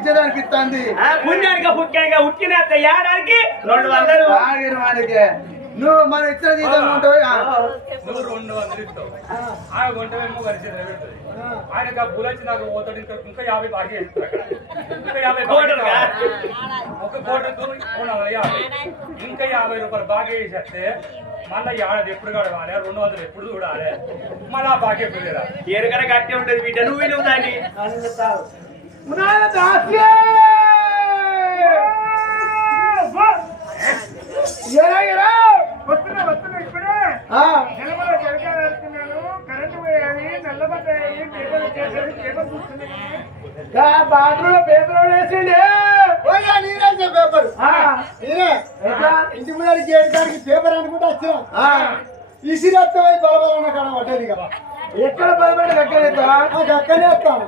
ఇచ్చేదానికి ఇస్తాంది పుణ్యానికి పుట్టాక ఉట్టిన ఏడాదికి 200 ఆగిన వాడికి నువ్వు మన ఇచ్చిన జీతం ఉంటావు నువ్వు 200 ఇస్తావు ఆ గంటమేమో కలిసి పెడుతుంది ఆయన పూలు వచ్చి నాకు పోతాడు ఇంకా 50 బాకీ ఇంకా 50 ఒక కోటకు 50 ఇంకా 50 రూపాయలు బాకీ వేసేస్తే మళ్ళీ ఏడాది ఎప్పుడు గడవాలి 200 ఎప్పుడు చూడాలి మళ్ళీ బాకీ ఎప్పుడు ఎరుగడ కట్టి ఉంటుంది బిడ్డ నువ్వు విలువ దాన్ని వస్తున్నా ఇప్పుడే నిలబడ జరగాడుతున్నాను కరెంటు పోయాలి నల్లబడ్డాయి పేపర్ వచ్చేసరి పేపర్ చూస్తున్నాను బాత్రూమ్ లో పేపర్ వేసిండి పేపర్ ఇంటి ముందు చేయడానికి పేపర్ అనుకుంటే వచ్చా ఇసిరేస్తాయి బలబలన్న కాడ పడ్డది కదా ఎక్కడ బలపడి దగ్గర అక్కడే వస్తాను